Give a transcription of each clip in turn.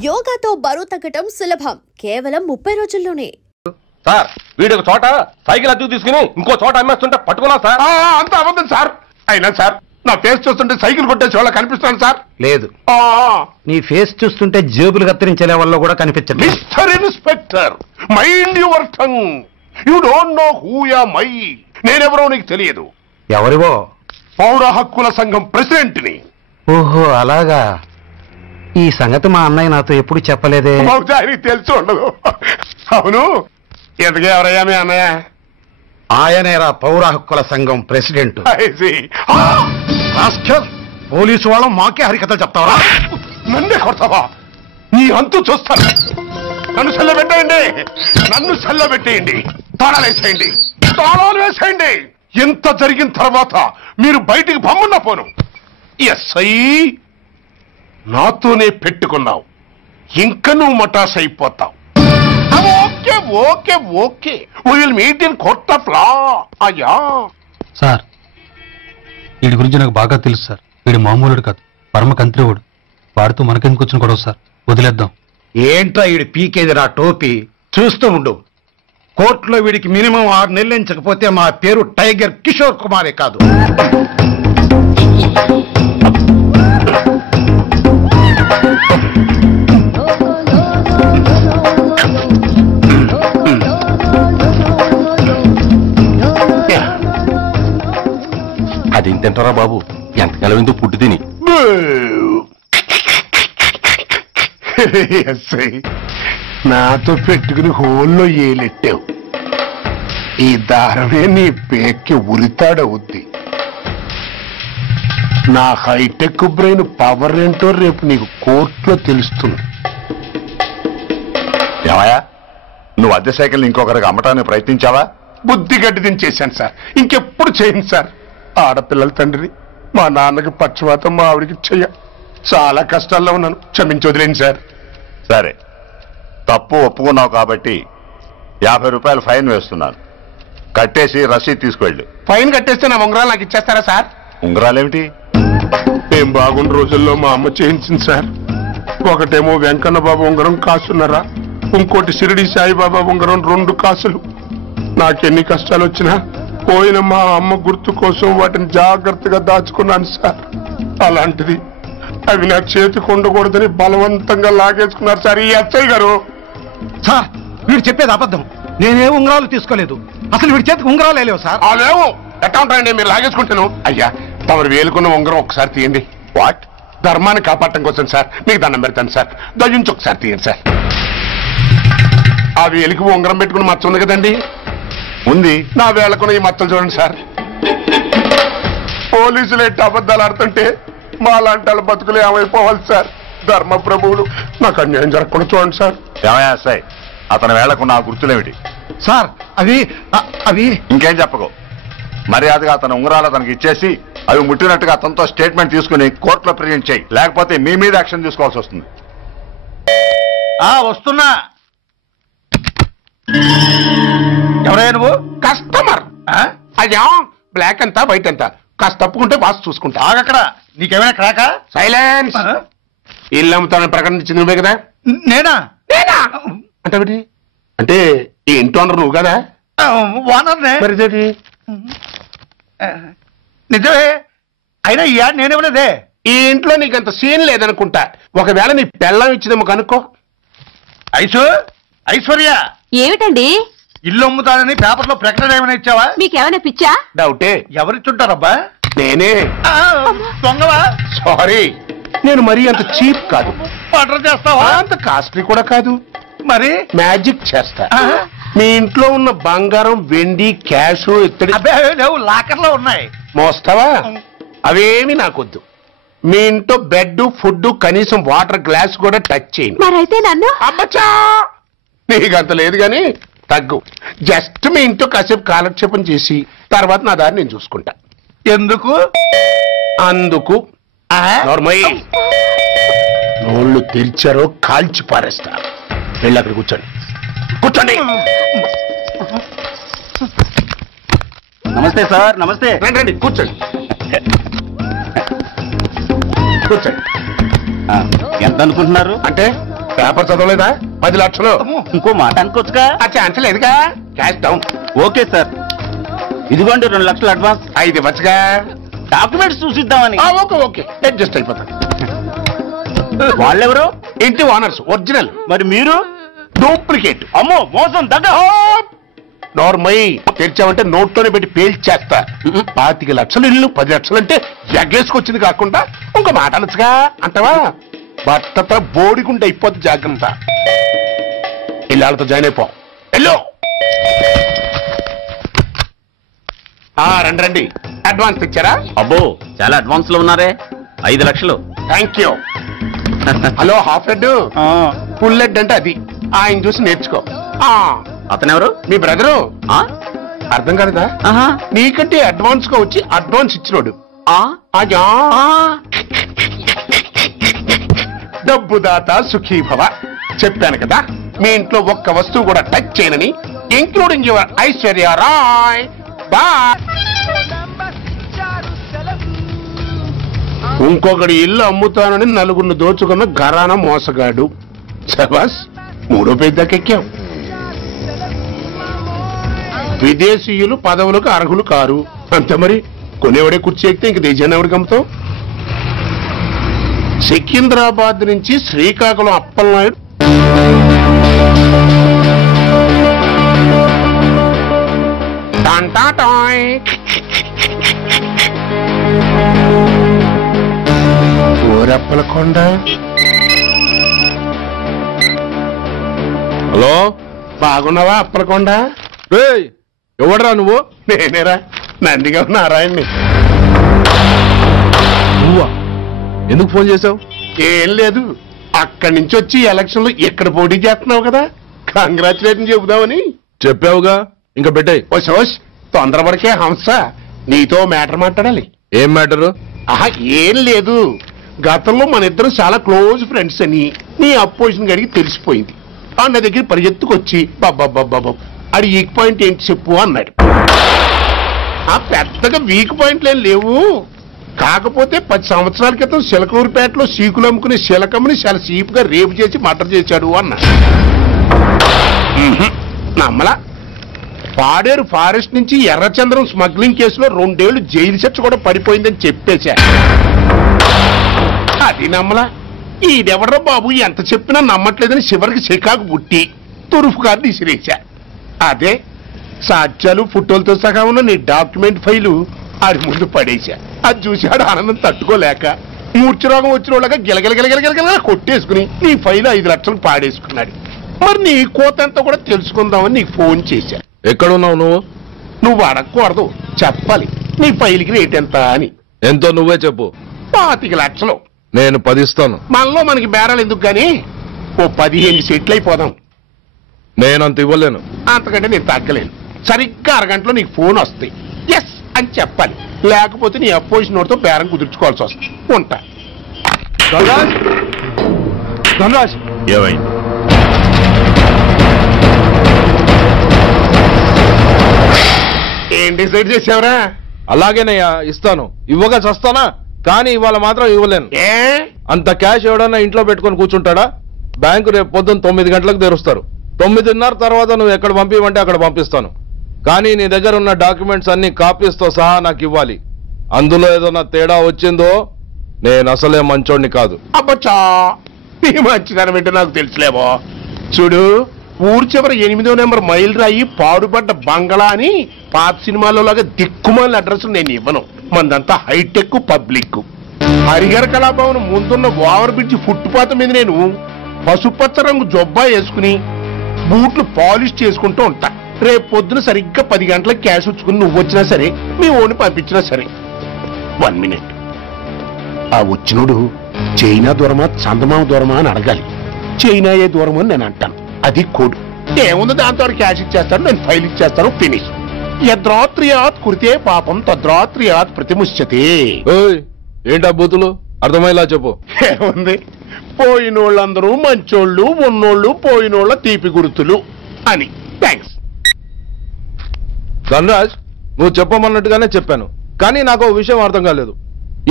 యోగాతో బరువు తగ్గటం సులభం, కేవలం 30 రోజుల్లోనే. సార్ వీడు ఒక చోట సైకిల్ అద్దెకు తీసుకుని ఇంకో చోట అమ్మేస్తుంటే పట్టుకున్నా సార్. అంత అబద్ధం సార్. అయినా సార్ నా ఫేస్ చూస్తుంటే సైకిల్ కొట్టేసి వాళ్ళ కనిపిస్తాను సార్. లేదు, నీ ఫేస్ చూస్తుంటే జేబులు కత్తిరించే లెవెల్లో కూడా కనిపించదు. Mister inspector, mind your tongue. You don't know who am I. నేనెవరో నీకు తెలియదు. ఎవరివో? పౌర హక్కుల సంఘం ప్రెసిడెంట్ ని. ఓహో అలాగా. ఈ సంగతి మా అన్నయ్య నాతో ఎప్పుడు చెప్పలేదే. బహుశా ఆయనకి తెలిసి ఉండదు. అవును, ఎదుగు ఎవరయ్యా మీ అన్నయ్య? ఆయనేరా పౌర హక్కుల సంఘం ప్రెసిడెంట్. పోలీసు వాళ్ళం మాకే హరికథలు చెప్తావరా? నన్నే కొడతావా? నీ అంతు చూస్తాను. నన్ను సెల్లబెట్టేయండి, నన్ను సెల్లబెట్టేయండి. తాళాలు వేసేయండి, తాళాలు వేసేయండి. ఎంత జరిగిన తర్వాత మీరు బయటికి పంపన్నా పోను. ఎస్ఐ నాతోనే పెట్టుకున్నావు, ఇంకా నువ్వు మటాస్ అయిపోతావు. Okay okay okay, will meet in court of law. అయ్యా సార్, వీడి గురించి నాకు బాగా తెలుసు సార్. వీడు మామూలుడు కాదు, పరమ కంత్రివుడు. వాడితో మనకెందుకు వచ్చిన గొడవ సార్, వదిలేద్దాం. ఏంట్రా వీడి పీకేది నా టోపీ? చూస్తూ ఉండు. కోర్టులో వీడికి మినిమం 6 నెలలు ఎంచకపోతే మా పేరు టైగర్ కిషోర్ కుమారే కాదు. అది తింటారా బాబు, ఎంతకాలం ఎందుకు పుట్టి తిని. ఎస్ఐ నాతో పెట్టుకుని హోల్లో ఏలెట్టావు. ఈ దారమే నీ పేక్కి ఉరితాడవుద్ది. నా హైటెక్ బ్రెయిన్ పవర్ ఏంటో రేపు నీకు కోర్టులో తెలుస్తుంది. ఏమయ్యా, నువ్వు అద్దె సైకిల్ ఇంకొకరికి అమ్మటానికి ప్రయత్నించావా? బుద్ధి గడ్డి దించేశాను సార్, ఇంకెప్పుడు చేయను సార్. ఆడపిల్లల తండ్రిని, మా నాన్నకి పక్షవాతం, మా ఆవిడికి చెయ్య. చాలా కష్టాల్లో ఉన్నాను, క్షమించి వదిలేండి సార్. సరే, తప్పు ఒప్పుకున్నావు కాబట్టి 50 రూపాయలు ఫైన్ వేస్తున్నాను. కట్టేసి రసీదు తీసుకువెళ్ళు. ఫైన్ కట్టేస్తే నా ఉంగరాలు నాకు ఇచ్చేస్తారా సార్? ఉంగరాలేమిటి? మేం బాగున్న రోజుల్లో మా అమ్మ చేయించింది సార్. ఒకటేమో వెంకన్న బాబు ఉంగరం కాసున్నరా, ఇంకోటి షిరిడి సాయిబాబా ఉంగరం 2 కాసులు. నాకెన్ని కష్టాలు వచ్చినా పోయిన మా అమ్మ గుర్తు కోసం వాటిని జాగ్రత్తగా దాచుకున్నాను సార్. అలాంటిది అవి నా చేతికి ఉండకూడదని బలవంతంగా లాగేసుకున్నారు సార్ ఈ ఎస్ఐ గారు. సార్, వీడు చెప్పేది అబద్ధం. నేనే ఉంగరాలు తీసుకోలేదు. అసలు వీడి చేతికి ఉంగరాలు లేవు సార్. అదేమో ఎట్టా ఉంటాయండి, మీరు లాగేసుకుంటాను. అయ్యా, తమరు వేలుకున్న ఉంగరం ఒకసారి తీయండి. వాట్? ధర్మాన్ని కాపాడటం కోసం సార్, మీకు దండం పెడతాను సార్. దయ్యుంచి ఒకసారి తీయండి సార్. ఆ వేలికి ఉంగరం పెట్టుకుని మచ్చ ఉంది కదండి, ఉంది. నా వేళకున్న ఈ మచ్చలు చూడండి సార్. పోలీసులు ఎట్టి అబద్ధాలు ఆడుతుంటే మా లాంటి వాళ్ళ బతుకులు ఏమైపోవాలి సార్. ధర్మ ప్రభువులు, నాకు అన్యాయం జరగకుండా చూడండి సార్. ఏమయ్యా సార్, అతని వేళకున్న ఆ గుర్తులేమిటి? సార్, అవి ఇంకేం చెప్పకు. మర్యాదగా అతని ఉంగరాలు అతనికి ఇచ్చేసి అవి ముట్టినట్టుగా అతనితో స్టేట్మెంట్ తీసుకుని కోర్టులో ప్రెజెంట్ చేయి. లేకపోతే మీ మీద యాక్షన్ తీసుకోవాల్సి వస్తుంది. వస్తున్నా. ఎవరైనా నువ్వు? కస్టమర్. అయ్యా, బ్లాక్ ఎంత వైట్ ఎంత కాస్త తప్పుకుంటే బాస్ చూసుకుంటా. ఆగక్కడ. నీకేమైనా క్రాకా? సైలెన్స్. ఇల్లు అమ్ముతానని ప్రకటించింది నువ్వే కదా? నేనా? అంటే అంటే ఈ ఇంటి ఓనర్ నువ్వు కదా? ఓనర్నే. మరి నిజమే. అయినా ఈ యాడ్ నేనేమలేదే. ఈ ఇంట్లో నీకంత సీన్ లేదనుకుంటా. ఒకవేళ నీ పెళ్ళం ఇచ్చిందేమో కనుక్కో. ఐశ్వర్య, ఏమిటండి? ఇల్లు అమ్ముతానని పేపర్లో ప్రకటన ఏమైనా ఇచ్చావా? మీకేమైనా పిచ్చా? డౌటే. ఎవరిచ్చుంటారబ్బా? నేనే. దొంగవా? సారీ, నేను మరీ అంత చీప్ కాదు. మర్డర్ చేస్తావా? అంత కాస్ట్లీ కూడా కాదు. మరి మ్యాజిక్ చేస్తా. మీ ఇంట్లో ఉన్న బంగారం, వెండి, క్యాష్, ఇత్తడి లేవు, లాకర్లో ఉన్నాయి. మోస్తావా? అవేమి నాకొద్దు. మీ ఇంట్లో బెడ్, ఫుడ్, కనీసం వాటర్ గ్లాస్ కూడా టచ్ చేయను. మరైతే నన్ను? అబ్బచ్చా, నీకంత లేదు గాని తగ్గు. జస్ట్ మీ ఇంట్లో కాసేపు కాలక్షేపం చేసి తర్వాత నా దారి నేను చూసుకుంటా. ఎందుకు? అందుకు. నార్మల్ నోళ్ళు తెరిచారో కాల్చి పారేస్తా. వెళ్ళి అక్కడ కూర్చోండి. కూర్చోండి. నమస్తే సార్. నమస్తే. రండి, కూర్చోండి. కూర్చోండి. ఎంత అనుకుంటున్నారు? అంటే పేపర్ చదవలేదా? 10 లక్షలు. ఇంకో మాట అనుకోవచ్చుగా. ఆ ఛాన్స్ లేదుగా. Cash down. ఓకే సార్, ఇదిగోండి 2 లక్షలు అడ్వాన్స్. 5 ఇవ్వచ్చుగా. డాక్యుమెంట్స్ చూసిద్దామని. ఓకే ఓకే, అడ్జస్ట్ అయిపోతాను. వాళ్ళెవరు? ఇంటి ఓనర్స్, ఒరిజినల్. మరి మీరు? డూప్లికేట్. అమ్మో మోసం దగ్గ. నార్మల్ తెరిచామంటే నోట్లోనే పెట్టి పేల్చేస్తా. 25 లక్షలు ఇల్లు, 10 లక్షలు అంటే జగ్గేసుకొచ్చింది కాకుండా ఇంకో మాట అనొచ్చుగా అంటావా? భర్తతో బోడిగుంటే అయిపోద్ది, జాగ్రత్త. ఇళ్ళతో జాయిన్ అయిపో. వెళ్ళు. రండి. అడ్వాన్స్ ఇచ్చారా? అబ్బో చాలా అడ్వాన్స్ లో ఉన్నారే. 5 లక్షలు. Thank you. Hello half head, full head అంటే అది. ఆయన చూసి నేర్చుకో. అతనెవరు? మీ బ్రదరు. అర్థం కాలేదా? నీకంటే అడ్వాన్స్ గా వచ్చి అడ్వాన్స్ ఇచ్చినోడు. డబ్బు దాత సుఖీభవ. చెప్పాను కదా, మీ ఇంట్లో ఒక్క వస్తువు కూడా టచ్ చేయనని, including your Aishwarya Rai. Bye. ఇంకొకటి ఇల్లు అమ్ముతానని నలుగురిని దోచుకున్న ఘరానా మోసగాడు. శబాస్, 3వ పేజీ దాకా ఎక్కాం. విదేశీయులు పదవులకు అర్హులు కారు. అంతే మరి. కొనేవాడే కుర్చీ ఎక్కితే ఇంక దేశాన్ని ఎవరికి అమ్ముతావు? సికింద్రాబాద్ నుంచి శ్రీకాకుళం అప్పలనాయుడు ఊరప్పలకొండ. హలో, బాగున్నావా అప్పలకొండ? ఎవడరా నువ్వు? నేనేరా, నందిగా నారాయణ్ని. నువ్వా? ఎందుకు ఫోన్ చేసావు? ఏం లేదు, అక్కడి నుంచి వచ్చి ఎలక్షన్ లో ఇక్కడ పోటీ చేస్తున్నావు కదా, కంగ్రాచులేషన్ చెబుదామని. చెప్పావుగా, ఇంకా పెట్టాయి. ఓ సోష్, తొందరపడికే హంస, నీతో మ్యాటర్ మాట్లాడాలి. ఏం మ్యాటరు? ఏం లేదు, గతంలో మన ఇద్దరు చాలా క్లోజ్ ఫ్రెండ్స్ అని నీ అపోజిషన్ గడికి తెలిసిపోయింది. నా దగ్గర పరిగెత్తుకొచ్చి బాబా అది వీక్ పాయింట్ ఏంటి చెప్పు అన్నాడు. పెద్దగా వీక్ పాయింట్లు ఏం లేవు, కాకపోతే 10 సంవత్సరాల క్రితం శిలకూరుపేటలో సీకులు అమ్ముకునే శిలకమ్మని చాలా సీపుగా రేపు చేసి మర్డర్ చేశాడు అన్నాడు. నమ్మలా. పాడేరు ఫారెస్ట్ నుంచి ఎర్రచంద్రం స్మగ్లింగ్ కేసులో 2 ఏళ్లు జైలు శిక్ష కూడా పడిపోయిందని చెప్పేశా. అది నమ్మలా. ఈడెవడ్రా బాబు ఎంత చెప్పినా నమ్మట్లేదని చివరికి చికాకు పుట్టి తురుపు కార్డు ఇసిరేశా. అదే సాక్ష్యాలు ఫోటోలతో సహా ఉన్న నీ డాక్యుమెంట్ ఫైలు ఆడి ముందు పడేశా. అది చూశాడు ఆనందం తట్టుకోలేక మూర్ఛరోగం వచ్చిన వాళ్ళగా గిలగిలగిలగిలగిలగిల కొట్టేసుకుని నీ ఫైలు 5 లక్షలు పాడేసుకున్నాడు. మరి నీ కోతంతా కూడా తెలుసుకుందామని నీకు ఫోన్ చేశా. ఎక్కడున్నావు నువ్వు? నువ్వు అడగకూడదు, చెప్పాలి. నీ ఫైల్కి రేట్ ఎంత అని. ఎంతో నువ్వే చెప్పు. 25 లక్షలు. నేను 10 ఇస్తాను. మనలో మనకి బేరాలు ఎందుకు గాని, ఓ 15 సెట్లు అయిపోదాం. నేనంత ఇవ్వలేను. అంతకంటే నేను తగ్గలేను. సరిగ్గా అరగంటలో నీకు ఫోన్ వస్తాయి. ఎస్ అని చెప్పాలి, లేకపోతే నీ అపోజిషన్ నోటితో బేరం కుదుర్చుకోవాల్సి వస్తుంది. ఉంటా. ధనరాజ్, ఏమైంది? ఏం డిసైడ్ చేసావురా? అలాగేనయ్యా, ఇస్తాను. ఇవ్వగా చస్తానా, కానీ ఇవాళ మాత్రం ఇవ్వలేను. అంత క్యాష్ ఎవడన్నా ఇంట్లో పెట్టుకొని కూర్చుంటాడా? బ్యాంకు రేపు పొద్దున్న 9 గంటలకు తెరుస్తారు. 9:30 తర్వాత నువ్వు ఎక్కడ పంపివంటే అక్కడ పంపిస్తాను. కానీ నీ దగ్గర ఉన్న డాక్యుమెంట్స్ అన్ని కాపీస్తో సహా నాకు ఇవ్వాలి. అందులో ఏదన్నా తేడా వచ్చిందో నేను అసలే మంచోడిని కాదు. అబ్బచ్చా, నీ మంచిదనం ఏంటో నాకు తెలుసులేవో. చూడు, ఊరు చివరి 8వ నెంబర్ మైల్ రాయి పాడుపడ్డ బంగళా అని పాత సినిమాలో లాగా దిక్కుమాల అడ్రస్ నేను ఇవ్వను. మందంతా హైటెక్ పబ్లిక్. హరిహర కళాభవన్ ముందున్న ఓవర్ బ్రిడ్జ్ ఫుట్పాత్ మీద నేను పసుపచ్చ రంగు జొబ్బా వేసుకుని బూట్లు పాలిష్ చేసుకుంటూ ఉంటా. రేపు పొద్దున సరిగ్గా 10 గంటలకు క్యాష్ వచ్చుకుని నువ్వు వచ్చినా సరే, మీ ఓని పంపించినా సరే. 1 మినిట్. ఆ వచ్చినోడు చైనా దూరమా చందమామ దూరమా అని అడగాలి. చైనా ఏ దూరం అని నేను అంటాను. అది కోడ్. ఏముంది, దాంతో క్యాష్ ఇచ్చేస్తాను, నేను ఫైల్ ఇచ్చేస్తాను, ఫినిష్. యద్రాత్రియాత్ కురితే పాపం తద్రాత్రియాత్ ప్రతిముష్యతే. ఏంటా బూతులు? అర్థమయ్యేలా చెప్పు. ఏముంది, పోయినోళ్ళందరూ మంచోళ్ళు, ఉన్నోళ్ళు పోయినోళ్ళ తీపి గుర్తులు అని. థ్యాంక్స్. ధనరాజ్, నువ్వు చెప్పమన్నట్టుగానే చెప్పాను, కానీ నాకు ఒక విషయం అర్థం కాలేదు.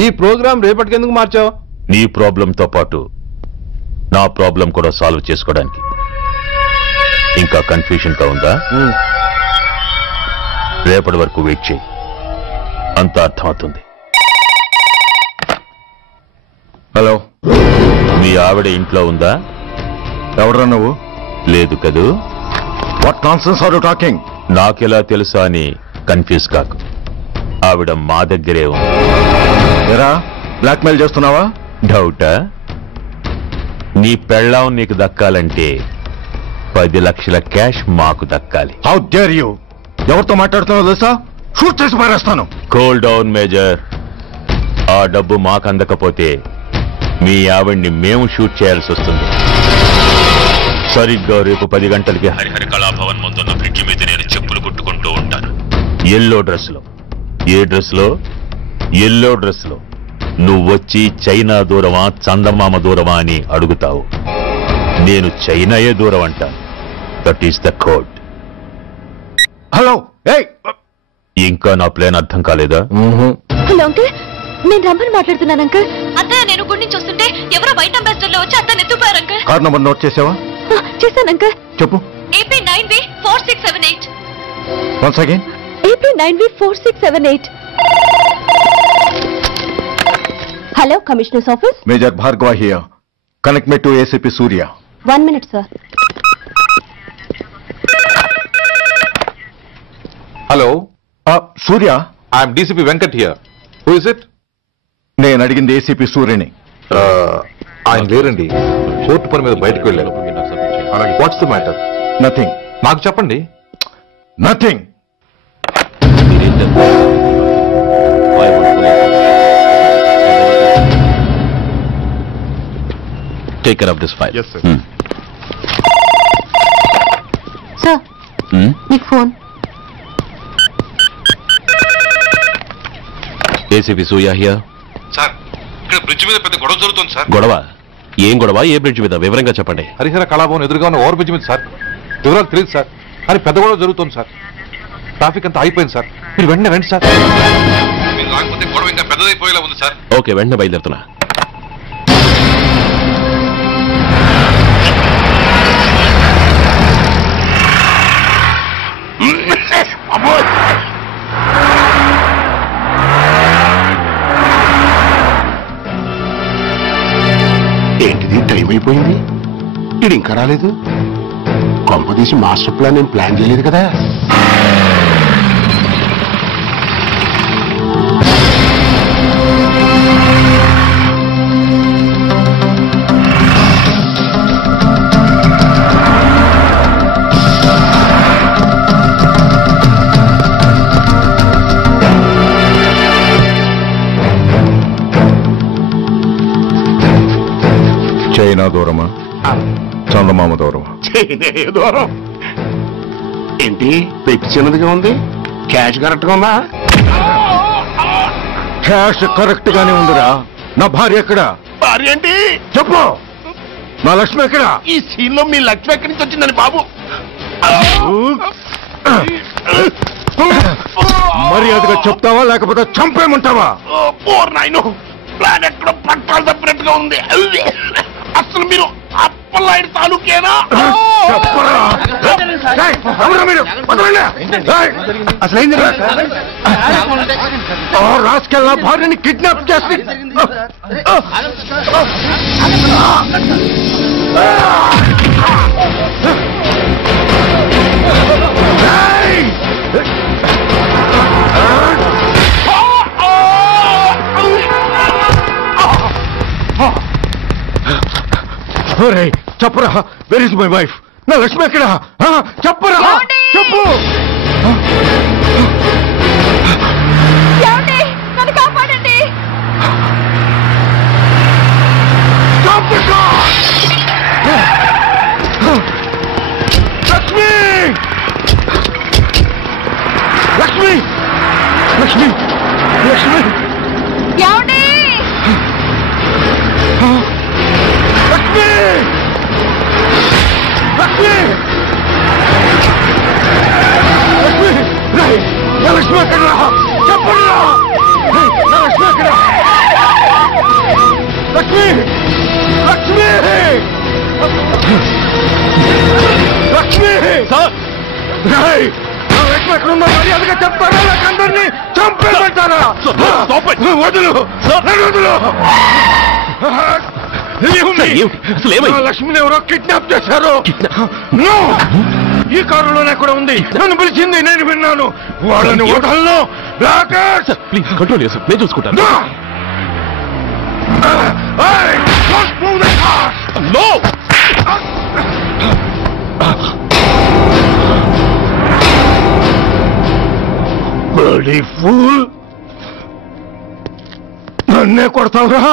ఈ ప్రోగ్రాం రేపటికి ఎందుకు మార్చావు? నీ ప్రాబ్లంతో పాటు నా ప్రాబ్లం కూడా సాల్వ్ చేసుకోవడానికి. ఇంకా కన్ఫ్యూజన్ గా ఉందా? రేపటి వరకు వెయిట్ చేయి, అంతా అర్థమవుతుంది. హలో, మీ ఆవిడ ఇంట్లో ఉందా? ఎవడ్రా నువ్వు? లేదు కదూ. What nonsense are you talking? నాకెలా తెలుసా అని కన్ఫ్యూజ్ కాకు. ఆవిడ మా దగ్గరే ఉంది. ఎరా, బ్లాక్మెయిల్ చేస్తున్నావా? డౌటా? నీ పెళ్ళాం నీకు దక్కాలంటే 10 లక్షల క్యాష్ మాకు దక్కాలి. How dare you? ఎవరితో మాట్లాడుతున్నావో తెలుసా? షూట్ చేసి పారేస్తాను. Cool down major. ఆ డబ్బు మాకు అందకపోతే మీ ఆవిడ్ని మేము షూట్ చేయాల్సి వస్తుంది. సరిగ్గా రేపు 10 గంటలకి హరిహర కళాభవన్ ముందున్న బ్రిడ్జి మీద నేను చెప్పులు కుట్టుకుంటూ ఉంటాను. ఎల్లో డ్రెస్ లో. ఏ డ్రెస్ లో? ఎల్లో డ్రెస్ లో. నువ్వొచ్చి చైనా దూరమా చందమామ దూరమా అని అడుగుతావు. నేను చైనాయే దూరం అంటాను. That is the code. Hello, ఇంకా నా ప్లాన్ అర్థం కాలేదా? హలో అంకుల్, నేను రమ్మని మాట్లాడుతున్నాను అంకుల్. అత్తయ్య నేను గుడి నుంచి వస్తుంటే ఎవరో వైట్ అంబాసిడర్ లో వచ్చి అత్తని ఎత్తుపోయారు అంకుల్. కార్ నంబర్ నోట్ చేసావా? చేశాను అంకుల్. చెప్పు. AP9V4678. Once again. AP9V4678. Hello, commissioners office. Major Bhargava here. Connect me to ACP Surya. 1 minute sir. Hello, Surya. I'm DCP Venkat here. Who is it? నేను అడిగింది ACP సూర్యని. ఆయన లేరండి, కోర్టు పని మీద బయటకు వెళ్ళారు. What's the matter? నథింగ్. నాకు చెప్పండి. Nothing. Take care of this file. Yes, sir. Sir, మీకు ఫోన్. ACP Surya here. సార్, ఇక్కడ బ్రిడ్జ్ మీద పెద్ద గొడవ జరుగుతుంది సార్. గొడవ? ఏం గొడవ? ఏ బ్రిడ్జ్ మీద? వివరంగా చెప్పండి. హరిహర కళాభవన్ ఎదురుగా ఉన్న ఓవర్ బ్రిడ్జ్ మీద సార్. వివరాలు తెలియదు సార్, కానీ పెద్ద గొడవ జరుగుతుంది సార్. ట్రాఫిక్ అంతా అయిపోయింది సార్. మీరు వెంటనే రండి సార్. మీరు రాకపోతే గొడవ ఇంకా పెద్దదైపోయేలా ఉంది సార్. ఓకే, వెంటనే బయలుదేరుతున్నా. ఏంటిది, టైం అయిపోయింది, ఇది ఇంకా రాలేదు. కొంపదీసి మాస్టర్ ప్లాన్ నేను ప్లాన్ చేయలేదు కదా. చైనా దూరమా చందమామ దూరమా? దూరం ఏంటి, పెట్టి చిన్నదిగా ఉంది, క్యాష్ కరెక్ట్ గా ఉందా? క్యాష్ కరెక్ట్ గానే ఉందిరా. నా భార్య ఎక్కడ? భార్య ఏంటి చెప్పు. నా లక్ష్మి ఎక్కడ? ఈ సీన్ లో మీ లక్ష్మి ఎక్కడి నుంచి వచ్చిందని బాబు? మర్యాదగా చెప్తావా లేకపోతే చంపేమంటావా? నాయను, ప్లాన్ ఎక్కడో పట్టాలు తప్పినట్టుగా ఉంది. అసలు మీరు అప్పలాంటి తాలూకేనా? అసలు రాసుకెళ్ళ భార్యని కిడ్నాప్ చేసి చెప్పరా, వెర్ ఇస్ మై వైఫ్? నా లక్ష్మి ఎక్కడ? చెప్పరా, చెప్పు. నన్ను కాపాడండి. లక్ష్మి, లక్ష్మి, లక్ష్మి, లక్ష్మి, ఏమండి? లక్ష్మి, లక్ష్మి, లక్ష్మి, నా లక్ష్మి ఎక్కడ? చెప్పండి, నా లక్ష్మి ఎక్కడ? లక్ష్మి, లక్ష్మి. ఎక్కడున్నా మర్యాదగా చెప్తారా లేక అందరినీ చంపేమంటారా? వదులు వదులు. లక్ష్మిని ఎవరో కిడ్నాప్ చేశారు. ఈ కారులోనే కూడా ఉంది. నన్ను పిలిచింది, నేను విన్నాను. వాళ్ళని వదలను. ప్లీజ్ కంట్రోల్ చేసి నేను చూసుకుంటాను. ఫూల్, నన్నే కొడతావురా?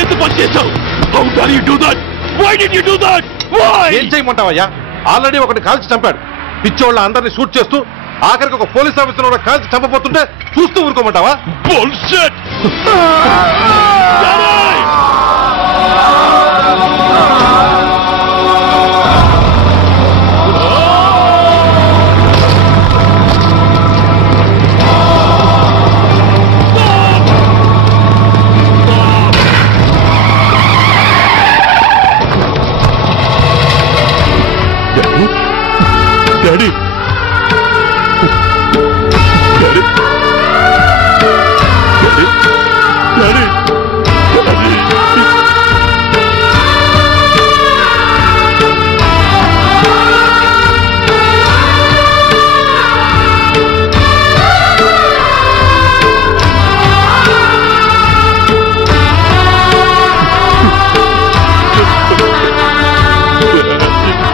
ఎంత పని చేశావు? How dare you do that? Why did you do that? Why? ఏం చేయమంటావయ్యా? ఆల్రెడీ ఒకటి కాల్చి చంపాడు. పిచ్చోళ్ళ అందరినీ షూట్ చేస్తూ ఆఖరికి ఒక పోలీస్ ఆఫీసర్ కూడా కాల్చి చంపబోతుంటే చూస్తూ ఊరుకోమంటావా? Bullshit! Daddy! Daddy! Daddy! Daddy!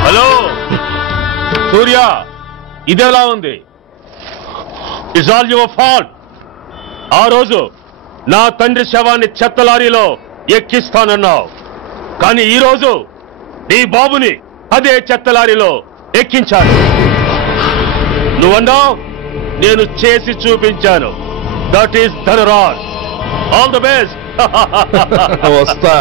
Hello Surya, ఇదేలా ఉంది? It's all your fault. ఆ రోజు నా తండ్రి శవాన్ని చెత్త లారీలో ఎక్కిస్తానన్నావు, కానీ ఈ రోజు నీ బాబుని అదే చెత్త లారీలో ఎక్కించాను. నువ్వన్నావు, నేను చేసి చూపించాను. That is Dhanraj. All the best. వస్తా.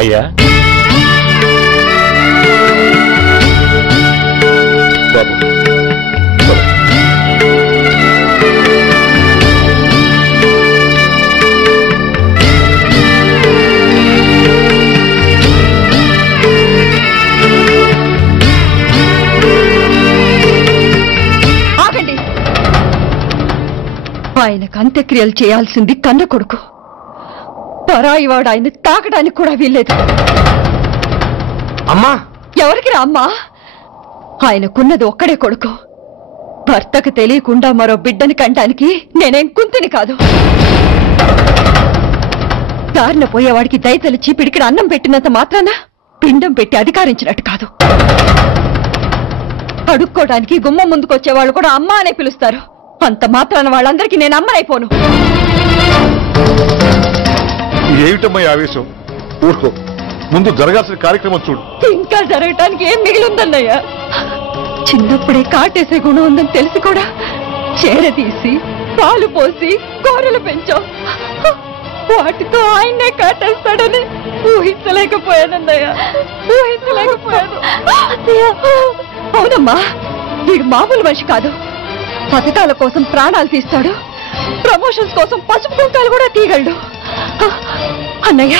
అయ్యా, ఆగండి. ఆయనకు అంత్యక్రియలు చేయాల్సింది కన్న కొడుకు. పరాయివాడు ఆయన తాకడానికి కూడా వీల్లేదు. అమ్మా, ఎవరికి రా అమ్మా? ఆయనకున్నది ఒక్కడే కొడుకు. భర్తకు తెలియకుండా మరో బిడ్డని కంటానికి నేనేం కుంతిని కాదు. దారిన పోయేవాడికి దయతలిచి పిడికిన అన్నం పెట్టినంత మాత్రాన పిండం పెట్టి అధికారించినట్టు కాదు. అడుక్కోవడానికి గుమ్మం ముందుకొచ్చేవాళ్ళు కూడా అమ్మ అనే పిలుస్తారు. అంత మాత్రాన వాళ్ళందరికీ నేను అమ్మనైపోను. ఏమిటమ్మా ఆవేశం? ఊరుకో, ముందు జరగాల్సిన కార్యక్రమం చూడు. ఇంకా జరగటానికి ఏం మిగిలిందన్నయ్యా? చిన్నప్పుడే కాటేసే గుణం ఉందని తెలిసి కూడా చేరదీసి పాలు పోసి కూరలు పెంచాం. వాటితో ఆయన్నే కాటేస్తాడని ఊహించలేకపోయానన్నయ్యా, ఊహించలేకపోయాను. అవునమ్మా, వీడు మామూలు మనిషి కాదు. పథకాల కోసం ప్రాణాలు తీస్తాడు, ప్రమోషన్స్ కోసం పసుపు కుంకాలు కూడా తీయగలడు. అన్నయ్య,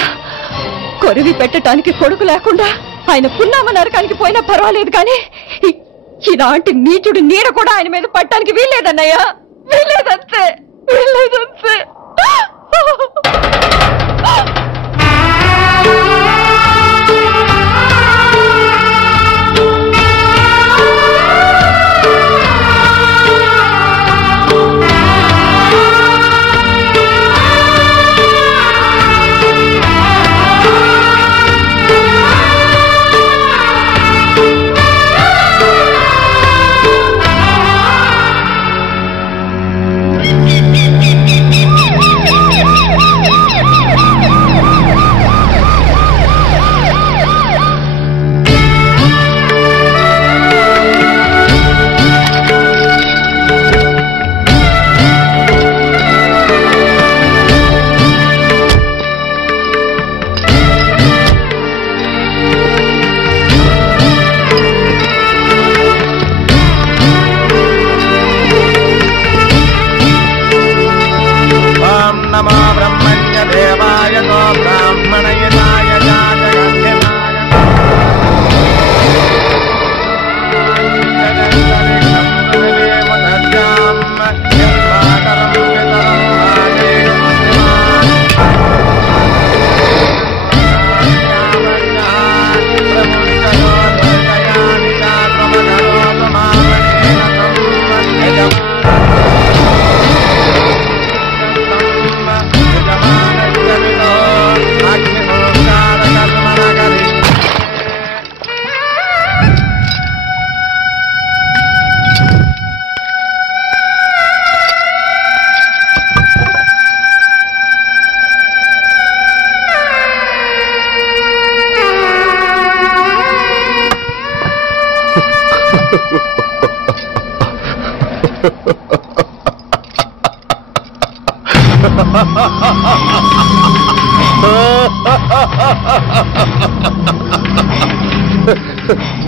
కొరివి పెట్టడానికి కొడుకు లేకుండా ఆయన పున్నామ నరకానికి పోయినా పర్వాలేదు, కానీ ఇలాంటి నీచుడు నీడ కూడా ఆయన మీద పట్టడానికి వీల్లేదన్నయ్య, వీల్లేదంతే, వీల్లేదంతే.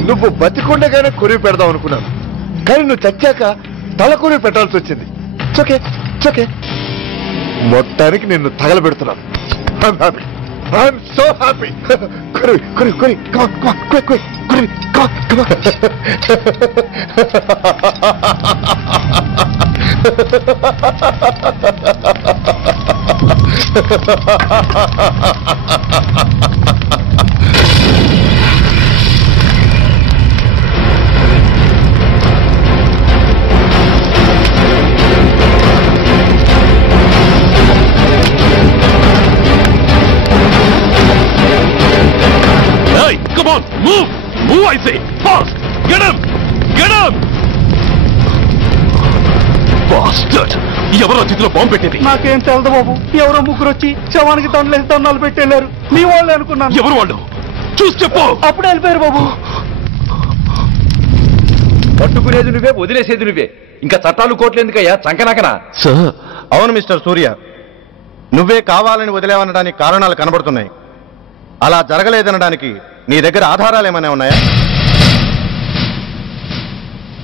నువ్వు బతికుండగానే కొరివి పెడదాం అనుకున్నాను, కానీ నువ్వు చచ్చాక తల కొరివి పెట్టాల్సి వచ్చింది. చోకే చోకే మొత్తానికి నిన్ను తగలబెడుతున్నాను. I'm so happy. కొరివి కొరివి కొరివి కొరివి కొరివి Come on, move! Move, I say! Fast! Get him! Get him! Bastard! ఎవరో చేతిలో బాంబు పెట్టేది? నాకేం తెలదు బాబు. ఎవరో ముగ్గురు వచ్చి శవానికి దండలేసి దండాలు పెట్టేళ్ళారు. మీ వాళ్ళే అనుకున్నాను. ఎవరు వాళ్ళు? చూసి చెప్పు. అప్పుడే వెళ్ళిపోయారు బాబు. పట్టుకునేది నువ్వే, వదిలేసేది నువ్వే. ఇంకా చట్టాలు కోట్లు ఎందుకయ్యా చంకనాకనా? సార్, అవును మిస్టర్ సూర్య, నువ్వే కావాలని వదిలేవనడానికి కారణాలు కనబడుతున్నాయి. అలా జరగలేదనడానికి నీ దగ్గర ఆధారాలు ఏమైనా ఉన్నాయా?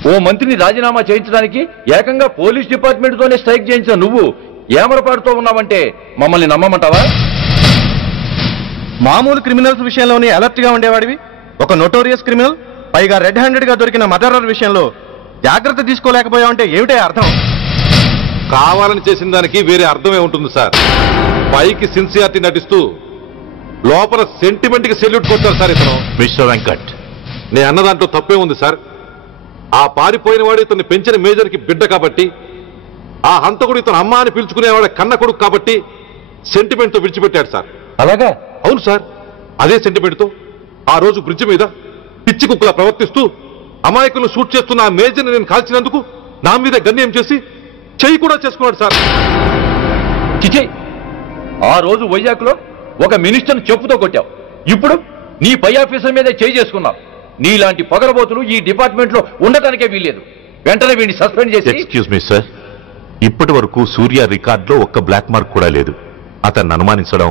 ఓ మంత్రిని రాజీనామా చేయించడానికి ఏకంగా పోలీస్ డిపార్ట్మెంట్ తోనే స్ట్రైక్ చేయించిన నువ్వు ఏమరపాటుతో ఉన్నావంటే మమ్మల్ని నమ్మమంటావా? మామూలు క్రిమినల్స్ విషయంలోనే అలర్ట్ గా ఉండేవాడివి, ఒక నోటోరియస్ క్రిమినల్, పైగా రెడ్ హ్యాండెడ్ గా దొరికిన మర్డరర్ విషయంలో జాగ్రత్త తీసుకోలేకపోయావంటే ఏమిటే అర్థం? కావాలని చేసిన దానికి వేరే అర్థమే ఉంటుంది సార్. పైకి సిన్సియారిటీ నటిస్తూ లోపల సెంటిమెంట్ కి సెల్యూట్ కొట్టారు సార్ ఇతను. మిస్టర్ వెంకట్, నేను అన్న దాంట్లో తప్పే ఉంది సార్. ఆ పారిపోయిన వాడు ఇతన్ని పెంచిన మేజర్ కి బిడ్డ కాబట్టి, ఆ హంతకుడు ఇతను అమ్మ అని పిలుచుకునేవాడు కన్న కొడుకు కాబట్టి సెంటిమెంట్ తో విడిచిపెట్టాడు సార్. అలాగా? అవును సార్, అదే సెంటిమెంట్ తో ఆ రోజు బ్రిడ్జ్ మీద పిచ్చి కుక్కలా ప్రవర్తిస్తూ అమాయకులను షూట్ చేస్తున్న ఆ మేజర్ ని నేను కాల్చినందుకు నా మీద గన్యం చేసి చెయ్యి కూడా చేసుకున్నాడు సార్. చిచి, ఆ రోజు వైజాగ్లో ఒక మినిస్టర్ని చెప్పుతో కొట్టావు, ఇప్పుడు నీ పై ఆఫీసర్ మీదే చేయి చేసుకున్నావు. నీలాంటి పొగరబోతులు ఈ డిపార్ట్మెంట్ లో ఉండటానికే వీల్లేదు. వెంటనే వీడిని సస్పెండ్ చేసి. ఎక్స్క్యూజ్ మీ సార్, ఇప్పటి వరకు సూర్య రికార్డులో ఒక్క బ్లాక్ మార్క్ కూడా లేదు. అతన్ని అనుమానించడం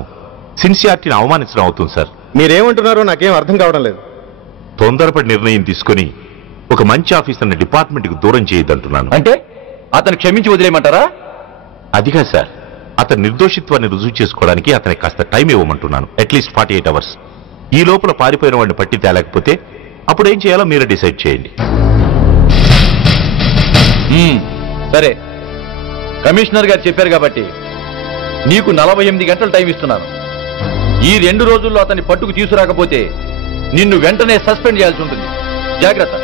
సిన్సియారిటీని అవమానించడం అవుతుంది సార్. మీరేమంటున్నారో నాకేం అర్థం కావడం లేదు. తొందరపడి నిర్ణయం తీసుకుని ఒక మంచి ఆఫీసర్ని డిపార్ట్మెంట్కి దూరం చేయొద్దంటున్నాను. అంటే అతను క్షమించి వదిలేయమంటారా? అదిగా సార్, అతని నిర్దోషిత్వాన్ని రుజువు చేసుకోవడానికి అతనికి కాస్త టైం ఇవ్వమంటున్నాను. At least 48 hours. ఈ లోపల పారిపోయిన వాడిని పట్టి తేలేకపోతే అప్పుడు ఏం చేయాలో మీరే డిసైడ్ చేయండి. సరే, కమిషనర్ గారు చెప్పారు కాబట్టి నీకు 48 గంటలు టైం ఇస్తున్నాను. ఈ 2 రోజుల్లో అతన్ని పట్టుకు తీసుకురాకపోతే నిన్ను వెంటనే సస్పెండ్ చేయాల్సి ఉంటుంది. జాగ్రత్త.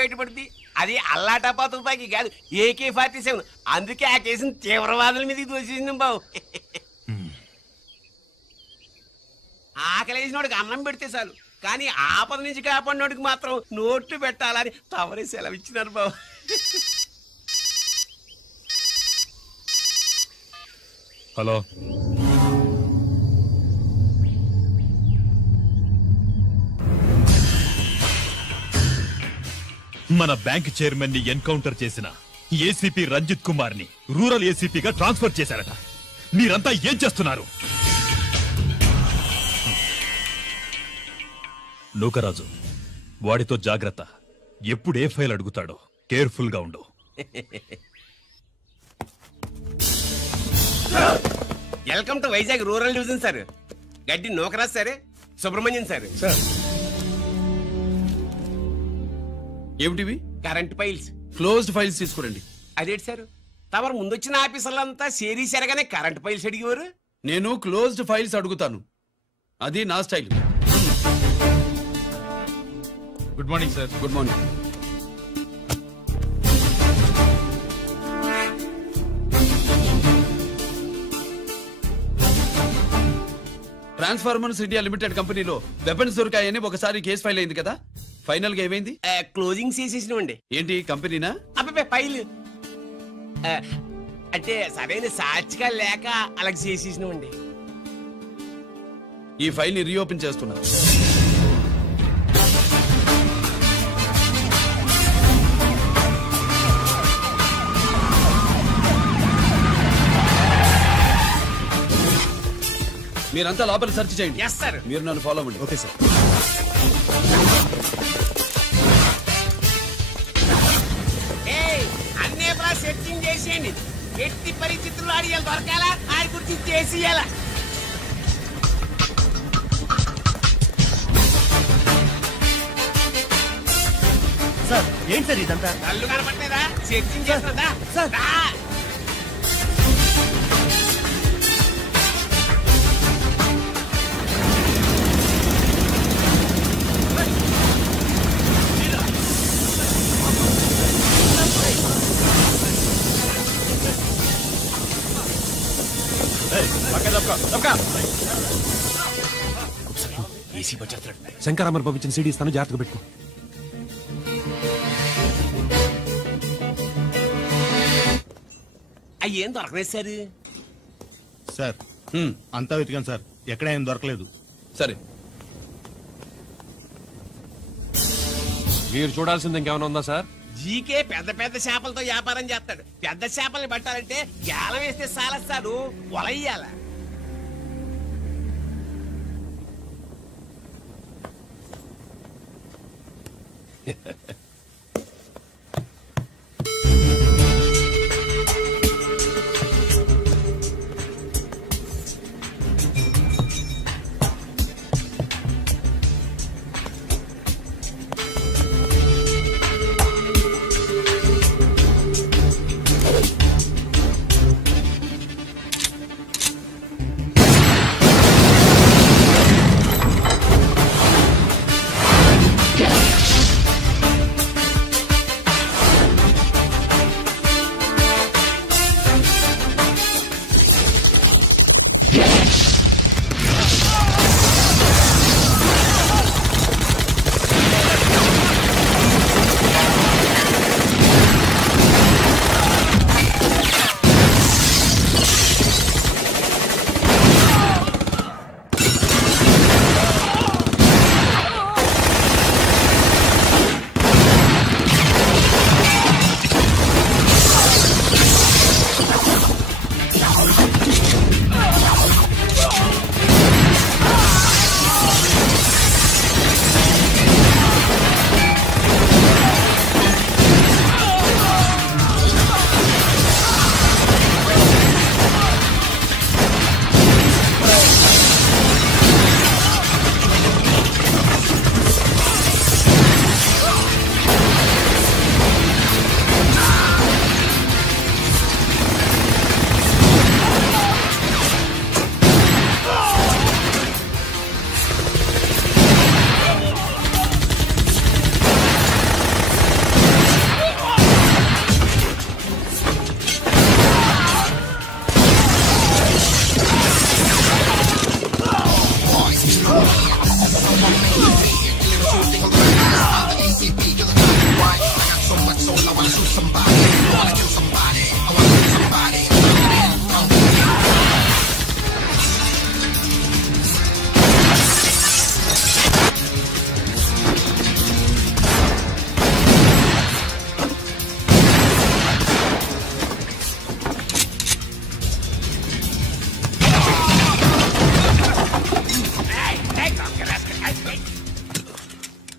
బయటపడుతుంది. అది అల్లాటపా తుపాకి కాదు, AK-47. అందుకే ఆ కేసును తీవ్రవాదుల మీదకి దోషింది బాబు. ఆకలేసినోడికి అన్నం పెడితే చాలు, కానీ ఆపద నుంచి కాపాడినోడికి మాత్రం నోట్లు పెట్టాలని తవరే సెలవు ఇచ్చినారు బాబు. హలో, మన బ్యాంక్ చైర్మన్ ని ఎన్కౌంటర్ చేసిన ఏసీపీ రంజిత్ కుమార్ ని రూరల్ ఏసీపీగా ట్రాన్స్ఫర్ చేశారట. మీరంతా ఏం చేస్తున్నారు? నూకరాజు, వాడితో జాగ్రత్త. ఎప్పుడు ఏ ఫైల్ అడుగుతాడో కేర్ఫుల్ గా ఉండు. Welcome to Vizag rural division sir. Gaddi Nookaraju sir, Subrahmanyam sir. ఏమిటివి? Current files. క్లోజ్డ్ ఫైల్స్ తీసుకురండి. అదేంటి సార్, తమరు ముందొచ్చిన ఆఫీసర్లంతా షేరీ సరగానే కరెంట్ ఫైల్స్ అడిగేవారు. నేను క్లోజ్డ్ ఫైల్స్ అడుగుతాను, అది నా style. Good morning sir. Good morning. Transformers India limited కంపెనీలో వెపన్స్ దొరికాయని ఒకసారి కేసు ఫైల్ అయింది కదా, ఫైనల్ గా ఏమైంది? క్లోజింగ్ చేసేసినవండి. ఏంటి కంపెనీనా? అబ్బాయి ఫైల్ అంటే సరైన సాక్షిగా లేక అలా చేసేసినవండి. ఈ ఫైల్ ని రీఓపెన్ చేస్తున్నా. మీరంతా లోపల సెర్చ్ చేయండి. Yes sir. మీరు నన్ను ఫాలో అవ్వండి. Okay sir. అన్నీ సెర్చింగ్ చేసేయండి. ఎట్టి పరిస్థితుల్లో ఆడియాలు దొరకాలా, ఆడి గురించి చేసేయాలా. సార్ ఏంటి సార్ ఇదంతా? కళ్ళు కనపట్టలేదా? సెర్చింగ్ చేస్తుందా సార్? ఏసీ పచ్చేస్తాడు. శంకరామర్ పంపించిన సీడీ ఇస్తాను, జాగ్రత్తగా పెట్టుకో. అయ్యేం దొరకలేదు సార్. సార్ అంతా వెతికాను సార్, ఎక్కడ ఏం దొరకలేదు. సరే, మీరు చూడాల్సింది ఇంకేమైనా ఉందా సార్? జీకే పెద్ద పెద్ద చేపలతో వ్యాపారం చేస్తాడు. పెద్ద చేపల్ని పట్టాలంటే గాలం వేస్తే సాలస్తాడు, వలయ్యాల.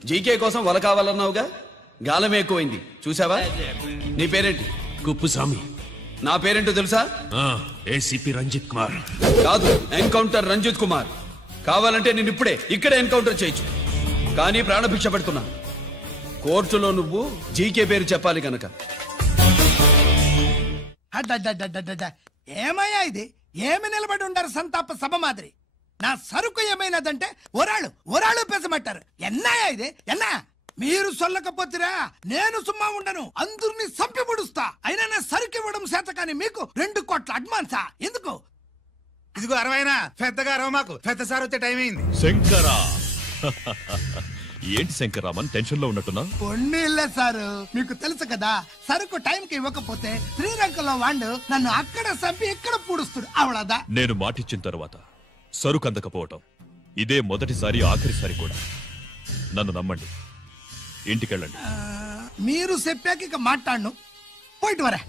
జీకే కోసం వల కావాలన్నావుగా, గాలం ఎక్కువైంది చూసావా? నీ పేరేంటి? కుప్పుస్వామి. నా పేరేంటో తెలుసా? ఏసీపీ రంజిత్ కుమార్. కాదు, ఎన్కౌంటర్ రంజిత్ కుమార్. కావాలంటే నేను ఇప్పుడే ఇక్కడే ఎన్కౌంటర్ చేయొచ్చు, కానీ ప్రాణభిక్ష పెడుతున్నా. కోర్టులో నువ్వు జీకే పేరు చెప్పాలి కనుక. ఏమయ్యా ఇది? ఏమి నిలబడి ఉండారు సంతాప సభ మాదిరి? నా సరుకు ఏమైనదంటే ఒరాళ్ళు పెసమట్టారు. ఎన్నాయా ఇది? ఎన్నా మీరు సొల్లకపోతురా నేను సుమ్మా ఉండను, అందరినీ సంపి ముడుస్తా. అయినా నా సరుకు ఇవ్వడం చేత కానీ మీకు 2 కోట్ల అడ్వాన్సా? ఎందుకు? ఇదిగో అరవైనా పెద్దగా అరవ మాకు పెద్ద సార్ వచ్చే టైం అయింది. శంకరా ఏంటి శంకరామన్ టెన్షన్ లో ఉన్నట్టున్నా? పొన్నీళ్ళే సారు, మీకు తెలుసు కదా సరుకు టైంకి ఇవ్వకపోతే శ్రీరంగంలో వాండు నన్ను అక్కడ చంపి ఇక్కడ పూడుస్తుడు అవడదా. నేను మాటిచ్చిన తర్వాత సరుకు అందకపోవటం ఇదే మొదటిసారి ఆఖరిసారి కూడా. నన్ను నమ్మండి, ఇంటికెళ్ళండి. మీరు చెప్పాక ఇక మాట్లాడను, పోయిట్ వరా.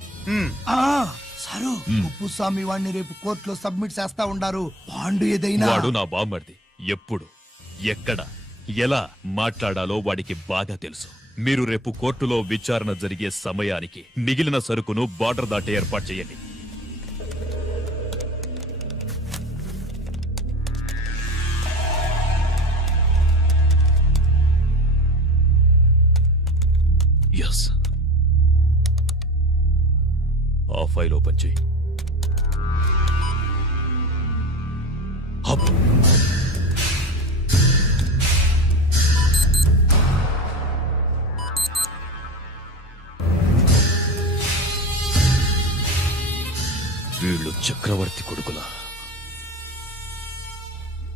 సారు ఉప్పుస్వామి వాడిని రేపు కోర్టులో సబ్మిట్ చేస్తా ఉండారు. వాండు ఏదైనా వాడు నా బామ్మర్ది. ఎప్పుడు ఎక్కడ ఎలా మాట్లాడాలో వాడికి బాగా తెలుసు. మీరు రేపు కోర్టులో విచారణ జరిగే సమయానికి మిగిలిన సరుకును బార్డర్ దాటి ఏర్పాటు చేయండి. ఎస్, ఆ ఫైల్ ఓపెన్ చేయి. వీళ్ళు చక్రవర్తి కొడుకులా.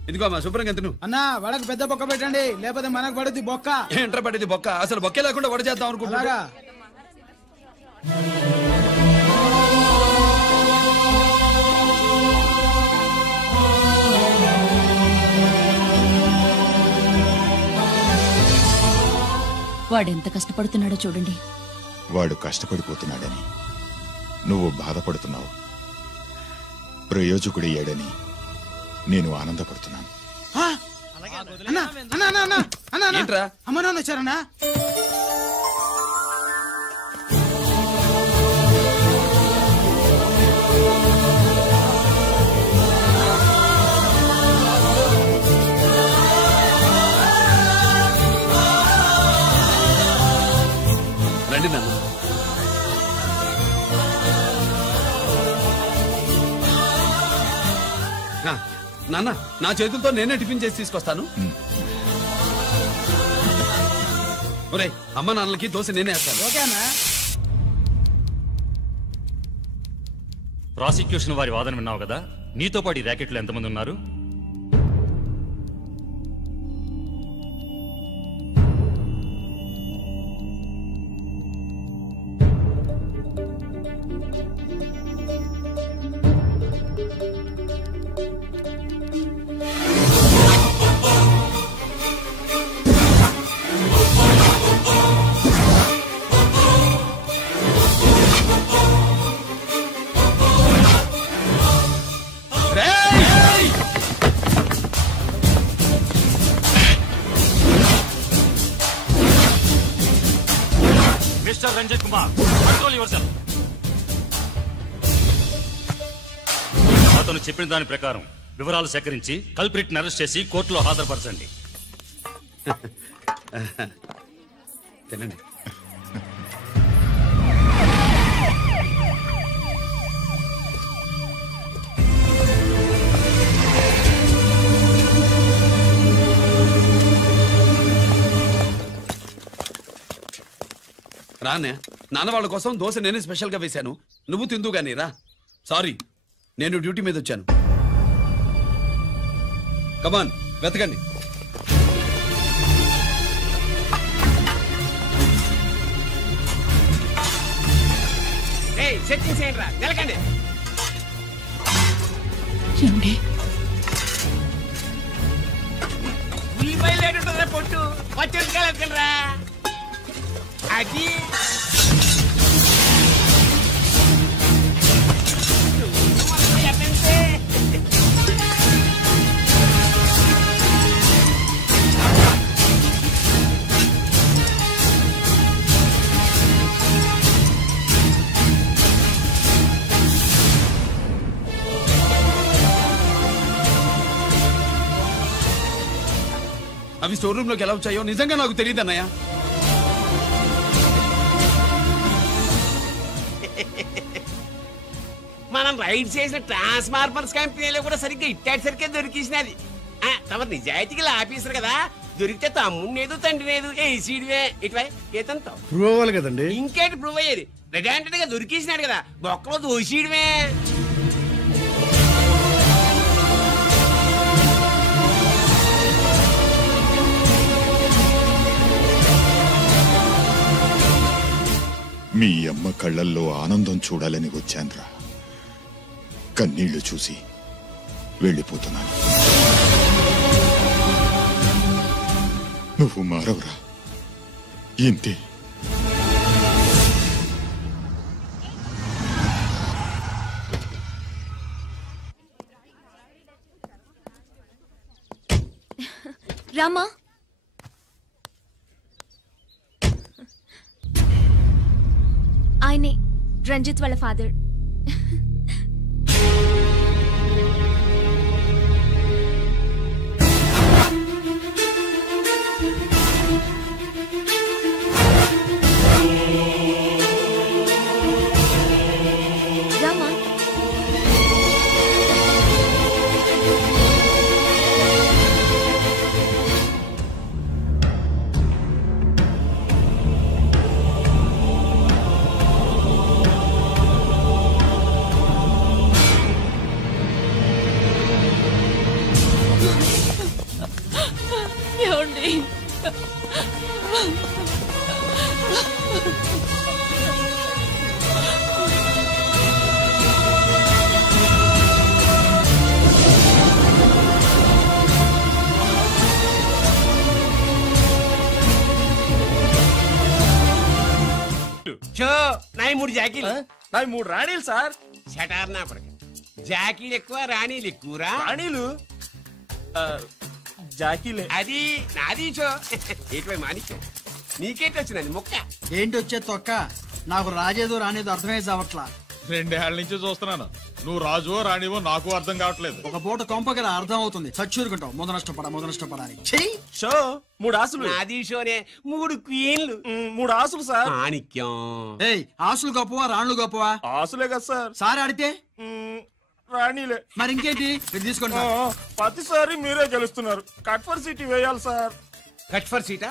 ఇదిగో మా శుభ్రంగా తిను. అన్నా వడకు పెద్ద బొక్క పెట్టండి, లేకపోతే మనకు పడుద్ది బొక్క. ఏంట్రా పడేది బొక్క? అసలు బొక్కే లేకుండా వడ చేద్దాం అనుకుంటున్నారా? వాడెంత కష్టపడుతున్నాడో చూడండి. వాడు కష్టపడిపోతున్నాడని నువ్వు బాధపడుతున్నావు, ప్రయోజకుడయ్యాడని నేను ఆనందపడుతున్నాను. అమ్మ నాన్న వచ్చారన్నా? రండి నాన్న. నాన్న, నా చేతులతో నేనే టిఫిన్ చేసి తీసుకొస్తాను. ఒరేయ్, అమ్మ నాన్నలకి దోశ నేనే వేస్తాను. ఓకేనా? ప్రాసిక్యూషన్ వారి వాదన విన్నావు కదా. నీతో పాటు ఈ ర్యాకెట్లు ఎంతమంది ఉన్నారు? Mister Ranjit Kumar, control yourself. అతను చెప్పిన దాని ప్రకారం వివరాలు సేకరించి కల్ప్రిట్ ని అరెస్ట్ చేసి కోర్టులో హాజరుపరచండి. తినండి. రానే, నాన్న వాళ్ళ కోసం దోశ నేనే స్పెషల్ గా వేశాను. నువ్వు తిందు గానీ రా. సారీ, నేను డ్యూటీ మీద వచ్చాను. కమాన్, వెతకండి. సెట్టింగ్ చేయండి రా, నిలకండి. ఉల్లిపాయలు ఏడుంటుందా పొట్టు? పచ్చిమిరపకాయలు రా. అది అవి స్టోర్ రూమ్ లోకి ఎలా వచ్చాయో నిజంగా నాకు తెలియదు అన్నయ్య. మనం రైడ్ చేసిన ట్రాన్స్ఫార్మర్స్ కంపెనీలో కూడా సరిగ్గా ఇట్టాడు సరిగ్గా దొరికేసినది. తమ నిజాయితీగా ఆఫీసర్ కదా, దొరికితే తమ్ముడినేదు తండ్రినేదు ఏసీడివే ఇటువై ఏతంతో ప్రూవ్ అవ్వాలి కదండి. ఇంకేంటి ప్రూవ్ అయ్యేది? రెడెంటెడ్ గా దొరికేసినాడు కదా, బొక్కలో దోషీయడమే. మీ అమ్మ కళ్ళల్లో ఆనందం చూడాలని వచ్చాన్రా. కన్నీళ్లు చూసి వెళ్ళిపోతున్నాను. నువ్వు మారవురా, ఇంతే. రామా, ఆయనే రంజిత్ వాళ్ళ ఫాదర్. రామా, ఏమండి? నాయి 3 జాకీలు. నాయి 3 రాణీలు సార్. షటార్ నా పడక. జాకీలు ఎక్కువ రాణీలు ఎక్కువరా? రాణీలు జాకీలే. అది నాది చో. ఏటివై మాణిక్యం, నీకేంటి వచ్చినది మొక్క? ఏంటి వచ్చే తొక్క? నాకు రాజేదో రానేదో అర్థమే చావట్లా. 2 ఏళ్ల నుంచి చూస్తున్నాను. నువ్వు రాజువో రాణివో నాకు అర్థం కావట్లేదు. ఒక పూట కొంపగల అర్థం అవుతుంది. చచ్చూరుకుంటావు. మొద నష్టపడాలి. షో 3 ఆసులు. నాది షోనే 3 క్వీన్లు. 3 ఆసులు సార్. మాణిక్యం. ఏయ్, ఆసులు గొప్పవా రాణులు గొప్పవా? ఆసులే కదా సార్. సార్ ఆడితే రాణీలే. మరి ఇంకేంటి? మీరు తీసుకోండి. ప్రతిసారి మీరే గెలుస్తున్నారు. కట్ ఫర్ సీట్ వేయాలి సార్. కట్ ఫర్ సీటా?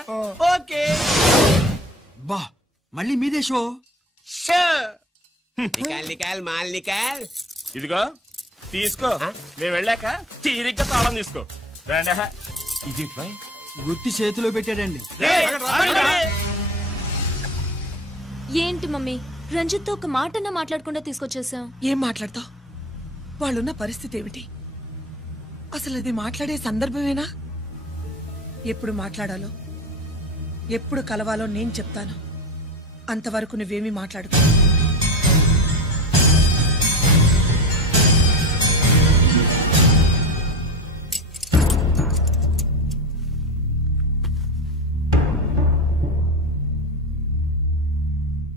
ఓకే. బా, మళ్ళీ మీదే షో. నికాల్ నికాల్ మాల్ నికాల్. ఇదిగో తీసుకో. మేము వెళ్ళాక తీరిగ్గా తాళం తీసుకో. ఇది గుత్తి చేతిలో పెట్టాడండి. ఏంటి మమ్మీ, రంజిత్ తో ఒక మాటన్నా మాట్లాడకుండా తీసుకొచ్చేసాం. ఏం మాట్లాడతావు? వాళ్ళున్న పరిస్థితి ఏమిటి? అసలు అది మాట్లాడే సందర్భమేనా? ఎప్పుడు మాట్లాడాలో, ఎప్పుడు కలవాలో నేను చెప్తాను. అంతవరకు నువ్వేమీ మాట్లాడుకో.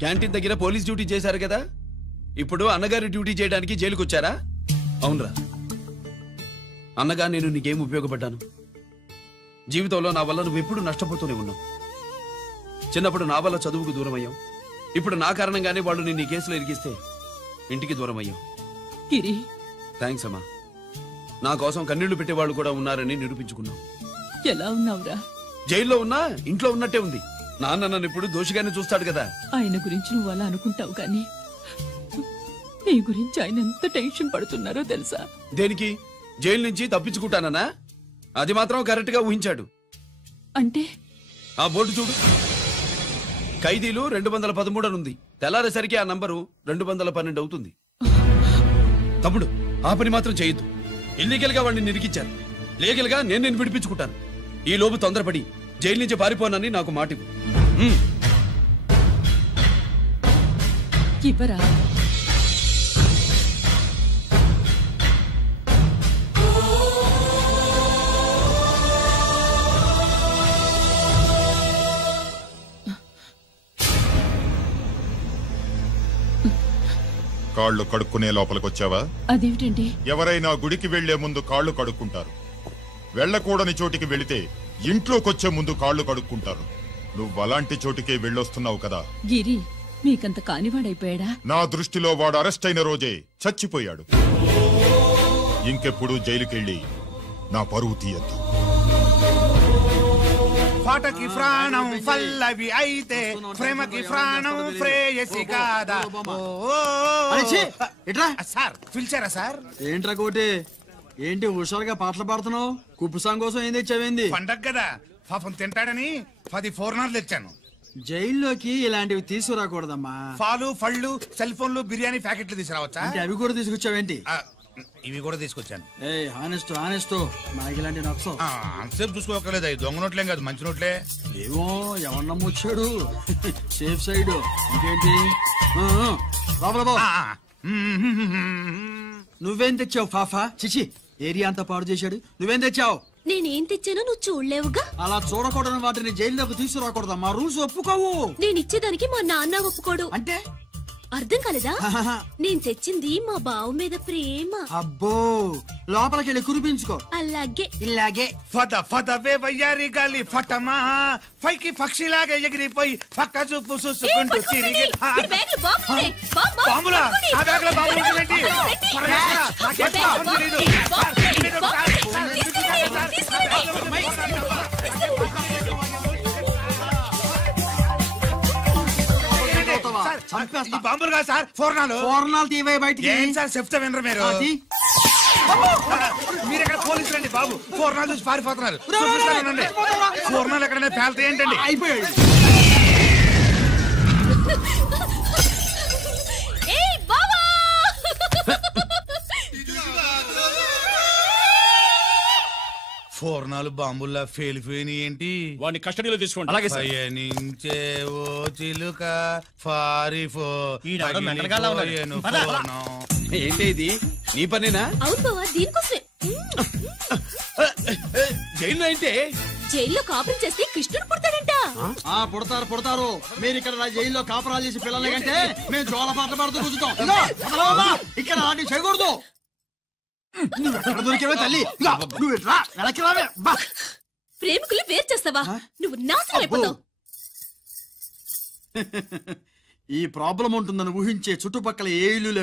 క్యాంటీన్ దగ్గర పోలీస్ డ్యూటీ చేశారు కదా, ఇప్పుడు అన్నగారి డ్యూటీ చేయడానికి జైలుకు వచ్చారా? అవునరా అన్నగా, నేను నీకేం ఉపయోగపడ్డాను? జీవితంలో నా వల్ల నువ్వెప్పుడు నష్టపోతూనే ఉన్నావు. చిన్నప్పుడు నా వల్ల చదువుకు దూరం అయ్యావు. ఇప్పుడు నా కారణంగానే వాళ్ళు నిన్ను ఈ కేసులో ఇరికిస్తే ఇంటికి దూరం అయ్యావు. థ్యాంక్స్ అమ్మా. నా కోసం కన్నీళ్లు పెట్టేవాళ్ళు కూడా ఉన్నారని నిరూపించుకున్నావు. ఎలా ఉన్నావురా? జైల్లో ఉన్నా ఇంట్లో ఉన్నట్టే ఉంది. నాన్న నన్ను ఇప్పుడు దోషిగానే చూస్తాడు కదా. ఆయన గురించి నువ్వు అలా అనుకుంటావు కానీ నీ గురించి ఆయన ఎంత టెన్షన్ పడుతున్నారో తెలుసా? దేనికి? జైలు నుంచి తప్పించుకుంటానన్నా? అది మాత్రం కరెక్ట్ గా ఊహించాడు. అంటే ఆ బోర్డు చూడు. ఖైదీలు 213 అని ఉంది. తెల్లారేసరికి ఆ నంబరు 212 అవుతుంది. తమ్ముడు, ఆ పని మాత్రం చేయొద్దు. ఇల్లీగల్ గా వాడిని నిరికించారు. లీగల్ గా నేను విడిపించుకుంటాను. ఈ లోపు తొందరపడి జైలు నుంచి పారిపోనని నాకు మాట ఇవ్వు. ఇవ్వరా? కాళ్ళు కడుక్కునే లోపలికొచ్చావా? అదేమిటండి? ఎవరైనా గుడికి వెళ్లే ముందు కాళ్ళు కడుక్కుంటారు. వెళ్ళకూడని చోటికి వెళితే ఇంట్లోకొచ్చే ముందు కాళ్ళు కడుక్కుంటారు. నువ్వు అలాంటి చోటికే వెళ్ళొస్తున్నావు కదా. గిరి మీకంత కానివాడైపోయాడా? నా దృష్టిలో వాడు అరెస్ట్ అయిన రోజే చచ్చిపోయాడు. ఇంకెప్పుడు జైలుకెళ్ళి నా పరువు తీయద్దు. పాటకి ప్రాణం పల్లవి అయితే ప్రేమకి ప్రాణం ప్రేయసి కాదా? సార్ పిలిచారా సార్? ఏంట్రా కోటి, ఏంటి హుషారుగా పాటలు పాడుతున్నావు? కుప్పు సాంగ్ కోసం ఏం తెచ్చావేంది? పండగ కదా, పాపం తింటాడని 10 ఫోర్నర్లు తెచ్చాను. జైల్లోకి ఇలాంటివి తీసుకురాకూడదమ్మా. పాలు పళ్ళు సెల్ ఫోన్లు బిర్యానీ ప్యాకెట్లు తీసుకురావచ్చా? అంటే అవి కూడా తీసుకొచ్చావేంటి? ఇవి కూడా తీసుకొచ్చాను. హానెస్ట్ హానెస్ట్ నాకు ఇలాంటి నచ్చవు. అంతసేపు చూసుకోకర్లేదు, అవి దొంగ నోట్లేం కాదు, మంచి నోట్లే. ఏమో ఎవరు నమ్మొచ్చాడు. Safe side. ఇంకేంటి నువ్వేం తెచ్చావు ఫాఫా? చిచి, ఏరియా అంతా పాడు చేశాడు. నువ్వేం తెచ్చావు? నేనేం తెచ్చానో నువ్వు చూడలేవుగా. అలా చూడకూడని వాటిని జైల్లోకి తీసుకురాకూడదమ్మా. రూల్స్ ఒప్పుకోవు. నేను ఇచ్చేదానికి మా నాన్న ఒప్పుకోడు. అంటే అర్థం కాలేదా? నేను తెచ్చింది మా బావు మీద ప్రేమ. అబ్బో, లోపలికి వెళ్ళి కురిపించుకో. అలాగే ఇలాగే. ఫద ఫదవే వయ్యారి గాలి ఫటమా, పైకి పక్షిలాగా ఎగిరిపోయి పక్క చూపు చూసుకుంటూ తిరిగి. బాంబులా? ఆ బ్యాగ్లో బాంబులు ఉంటుందేంటి? బాంబులు కాదు సార్, ఫోర్నాలు. ఫోర్నాలు తీవే బయటికి. ఏం సార్ చెప్తే వినరు మీరు? మీరు ఎక్కడ పోలీసులు అండి బాబు? ఫోర్నాలు చూసి పారిపోతున్నారు. ఫోర్నాలు ఎక్కడైనా పేల్తాయి ఏంటండి? అయిపోయాడు. ఫోర్నాలు బాంబుల్లా ఫేలిపోయినాయి ఏంటి? వాడిని కస్టడీలో తీసుకోండి. అలాగే సార్. పయనించే ఓ చిలుక పారిపో. ఏంటి ఇది? నీ పనేనా? అవును బావా, దీనికోసమే. జైల్లో ఏంటి? జైల్లో కాపురం చేస్తే కృష్ణుడు పుడతాడంట. పుడతారు పుడతారు. మీరు ఇక్కడ నా జైల్లో కాపురాలు చేసి పిల్లల కంటే మేము జోల పాటలు పాడుతూ కూర్చుంటాం. ఇక్కడ అలాంటివి చేయకూడదు. నువ్వు దొరికేవే తల్లి. నువ్వు వెనక్కి రావే. ప్రేమికులు వేరు చేస్తావా? నువ్వు నాశనం అయిపోతావు. ఈ ప్రాబ్లం ఉంటుందని ఊహించే చుట్టుపక్కల ఏ ఇల్లు